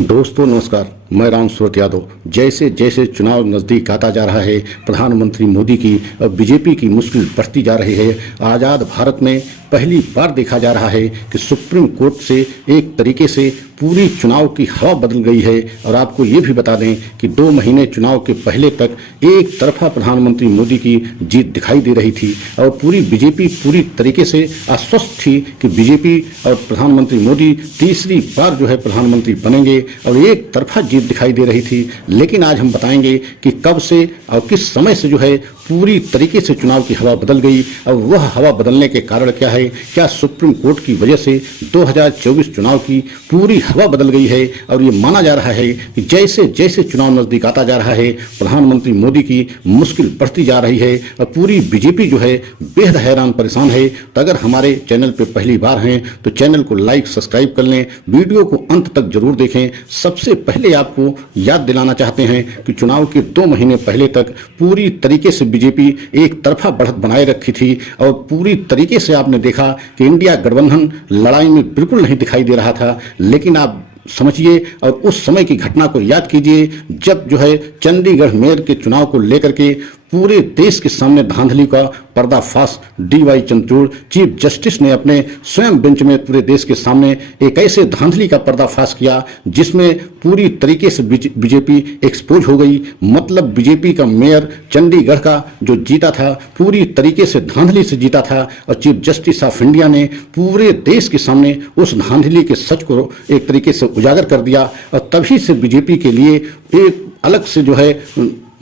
दोस्तों नमस्कार, मैं राम सूरत यादव। जैसे जैसे चुनाव नज़दीक आता जा रहा है, प्रधानमंत्री मोदी की और बीजेपी की मुश्किल बढ़ती जा रही है। आज़ाद भारत में पहली बार देखा जा रहा है कि सुप्रीम कोर्ट से एक तरीके से पूरी चुनाव की हवा बदल गई है। और आपको ये भी बता दें कि 2 महीने चुनाव के पहले तक एक तरफा प्रधानमंत्री मोदी की जीत दिखाई दे रही थी और पूरी बीजेपी पूरी तरीके से आश्वस्त थी कि बीजेपी और प्रधानमंत्री मोदी तीसरी बार जो है प्रधानमंत्री बनेंगे और एक तरफा जीत दिखाई दे रही थी। लेकिन आज हम बताएंगे कि कब से और किस समय से जो है पूरी तरीके से चुनाव की हवा बदल गई और वह हवा बदलने के कारण क्या है। क्या सुप्रीम कोर्ट की वजह से 2024 चुनाव की पूरी हवा बदल गई है। और ये माना जा रहा है कि जैसे जैसे चुनाव नजदीक आता जा रहा है, प्रधानमंत्री मोदी की मुश्किल बढ़ती जा रही है और पूरी बीजेपी जो है बेहद हैरान परेशान है। तो अगर हमारे चैनल पर पहली बार हैं तो चैनल को लाइक सब्सक्राइब कर लें, वीडियो को अंत तक जरूर देखें। सबसे पहले आपको याद दिलाना चाहते हैं कि चुनाव के 2 महीने पहले तक पूरी तरीके से बीजेपी एक तरफा बढ़त बनाए रखी थी और पूरी तरीके से आपने देखा कि इंडिया गठबंधन लड़ाई में बिल्कुल नहीं दिखाई दे रहा था। लेकिन आप समझिए और उस समय की घटना को याद कीजिए जब जो है चंडीगढ़ मेयर के चुनाव को लेकर के पूरे देश के सामने धांधली का पर्दाफाश डीवाई चंद्रचूड़ चीफ जस्टिस ने अपने स्वयं बेंच में पूरे देश के सामने एक ऐसे धांधली का पर्दाफाश किया जिसमें पूरी तरीके से बीजेपी एक्सपोज हो गई। मतलब बीजेपी का मेयर चंडीगढ़ का जो जीता था पूरी तरीके से धांधली से जीता था और चीफ जस्टिस ऑफ इंडिया ने पूरे देश के सामने उस धांधली के सच को एक तरीके से उजागर कर दिया। और तभी से बीजेपी के लिए एक अलग से जो है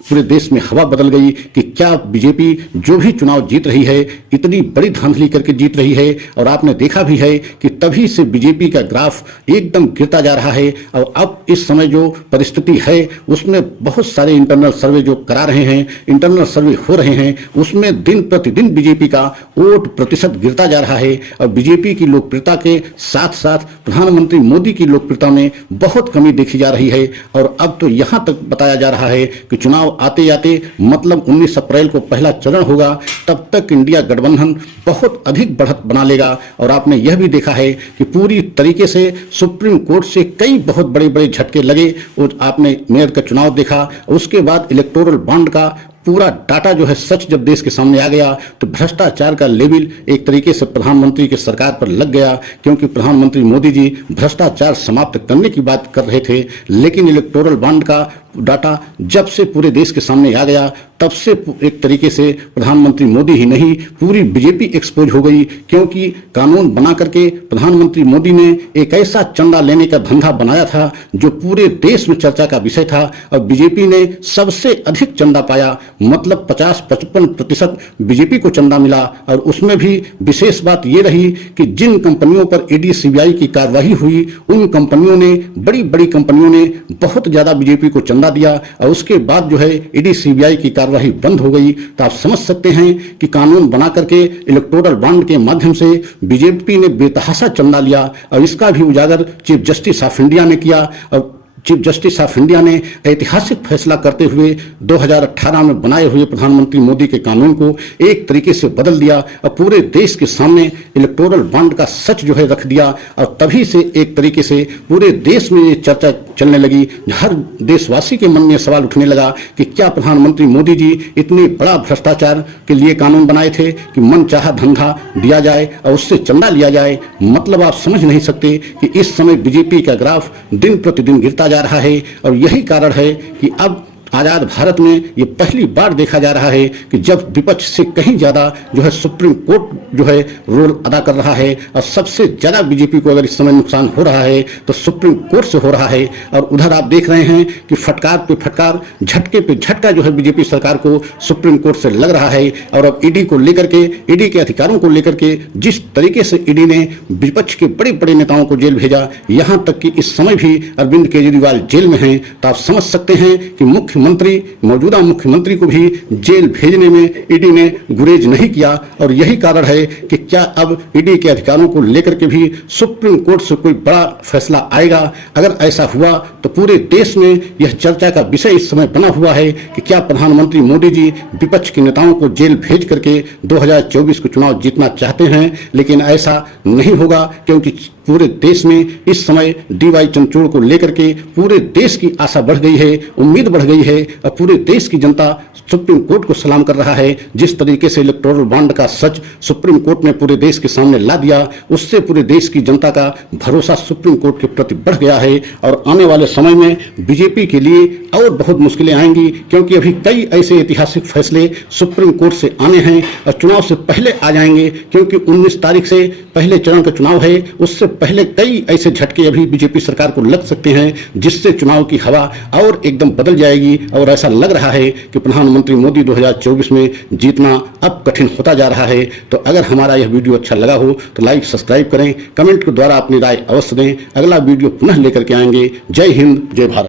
पूरे देश में हवा बदल गई कि क्या बीजेपी जो भी चुनाव जीत रही है इतनी बड़ी धांधली करके जीत रही है। और आपने देखा भी है कि तभी से बीजेपी का ग्राफ एकदम गिरता जा रहा है। और अब इस समय जो परिस्थिति है उसमें बहुत सारे इंटरनल सर्वे जो करा रहे हैं, इंटरनल सर्वे हो रहे हैं, उसमें दिन प्रतिदिन बीजेपी का वोट प्रतिशत गिरता जा रहा है। और बीजेपी की लोकप्रियता के साथ साथ प्रधानमंत्री मोदी की लोकप्रियता में बहुत कमी देखी जा रही है। और अब तो यहाँ तक बताया जा रहा है कि चुनाव आते आते मतलब 19 अप्रैल को पहला चरण होगा, तब तक इंडिया गठबंधन बहुत अधिक बढ़त बना लेगा। और आपने यह भी देखा है कि पूरी तरीके से सुप्रीम कोर्ट से कई बहुत बड़े बड़े झटके लगे। और आपने मेयर का चुनाव देखा, उसके बाद इलेक्टोरल बॉन्ड का पूरा डाटा जो है सच जब देश के सामने आ गया तो भ्रष्टाचार का लेवल एक तरीके से प्रधानमंत्री की सरकार पर लग गया। क्योंकि प्रधानमंत्री मोदी जी भ्रष्टाचार समाप्त करने की बात कर रहे थे, लेकिन इलेक्टोरल बॉन्ड का डाटा जब से पूरे देश के सामने आ गया तब से एक तरीके से प्रधानमंत्री मोदी ही नहीं पूरी बीजेपी एक्सपोज हो गई। क्योंकि कानून बना करके प्रधानमंत्री मोदी ने एक ऐसा चंदा लेने का धंधा बनाया था जो पूरे देश में चर्चा का विषय था और बीजेपी ने सबसे अधिक चंदा पाया। मतलब 50-55% बीजेपी को चंदा मिला। और उसमें भी विशेष बात ये रही कि जिन कंपनियों पर ईडी सीबीआई की कार्रवाई हुई उन कंपनियों ने, बड़ी बड़ी कंपनियों ने बहुत ज्यादा बीजेपी को चंदा दिया और उसके बाद जो है ईडी सीबीआई की कार्यवाही बंद हो गई। तो आप समझ सकते हैं कि कानून बना करके इलेक्टोरल बॉन्ड के माध्यम से बीजेपी ने बेतहाशा चंदा लिया और इसका भी उजागर चीफ जस्टिस ऑफ इंडिया ने किया। और चीफ जस्टिस ऑफ इंडिया ने ऐतिहासिक फैसला करते हुए 2018 में बनाए हुए प्रधानमंत्री मोदी के कानून को एक तरीके से बदल दिया और पूरे देश के सामने इलेक्टोरल बॉन्ड का सच जो है रख दिया। और तभी से एक तरीके से पूरे देश में ये चर्चा चलने लगी, हर देशवासी के मन में सवाल उठने लगा कि क्या प्रधानमंत्री मोदी जी इतने बड़ा भ्रष्टाचार के लिए कानून बनाए थे कि मनचाहा धंधा दिया जाए और उससे चंदा लिया जाए। मतलब आप समझ नहीं सकते कि इस समय बीजेपी का ग्राफ दिन प्रतिदिन गिरता जा रहा है। और यही कारण है कि अब आजाद भारत में ये पहली बार देखा जा रहा है कि जब विपक्ष से कहीं ज्यादा जो है सुप्रीम कोर्ट जो है रोल अदा कर रहा है और सबसे ज्यादा बीजेपी को अगर इस समय नुकसान हो रहा है तो सुप्रीम कोर्ट से हो रहा है। और उधर आप देख रहे हैं कि फटकार पे फटकार, झटके पे झटका जो है बीजेपी सरकार को सुप्रीम कोर्ट से लग रहा है। और अब ईडी को लेकर के, ईडी के अधिकारों को लेकर के जिस तरीके से ईडी ने विपक्ष के बड़े बड़े नेताओं को जेल भेजा, यहां तक कि इस समय भी अरविंद केजरीवाल जेल में हैं। तो आप समझ सकते हैं कि मुख्य मुख्यमंत्री, मौजूदा मुख्यमंत्री को भी जेल भेजने में ईडी ने गुरेज नहीं किया और यही कारण है कि क्या अब ईडी के अधिकारों को लेकर के भी सुप्रीम कोर्ट से कोई बड़ा फैसला आएगा। अगर ऐसा हुआ तो पूरे देश में यह चर्चा का विषय इस समय बना हुआ है कि क्या प्रधानमंत्री मोदी जी विपक्ष के नेताओं को जेल भेज करके 2024 को चुनाव जीतना चाहते हैं। लेकिन ऐसा नहीं होगा, क्योंकि पूरे देश में इस समय डीवाई चंद्रचूड़ को लेकर के पूरे देश की आशा बढ़ गई है, उम्मीद बढ़ गई है और पूरे देश की जनता सुप्रीम कोर्ट को सलाम कर रहा है। जिस तरीके से इलेक्टोरल बॉन्ड का सच सुप्रीम कोर्ट ने पूरे देश के सामने ला दिया, उससे पूरे देश की जनता का भरोसा सुप्रीम कोर्ट के प्रति बढ़ गया है। और आने वाले समय में बीजेपी के लिए और बहुत मुश्किलें आएंगी, क्योंकि अभी कई ऐसे ऐतिहासिक फैसले सुप्रीम कोर्ट से आने हैं और चुनाव से पहले आ जाएंगे, क्योंकि 19 तारीख से पहले चरण का चुनाव है। उससे पहले कई ऐसे झटके अभी बीजेपी सरकार को लग सकते हैं, जिससे चुनाव की हवा और एकदम बदल जाएगी। और ऐसा लग रहा है कि प्रधानमंत्री मोदी 2024 में जीतना अब कठिन होता जा रहा है। तो अगर हमारा यह वीडियो अच्छा लगा हो तो लाइक सब्सक्राइब करें, कमेंट के द्वारा अपनी राय अवश्य दें। अगला वीडियो पुनः लेकर के आएंगे। जय हिंद, जय भारत।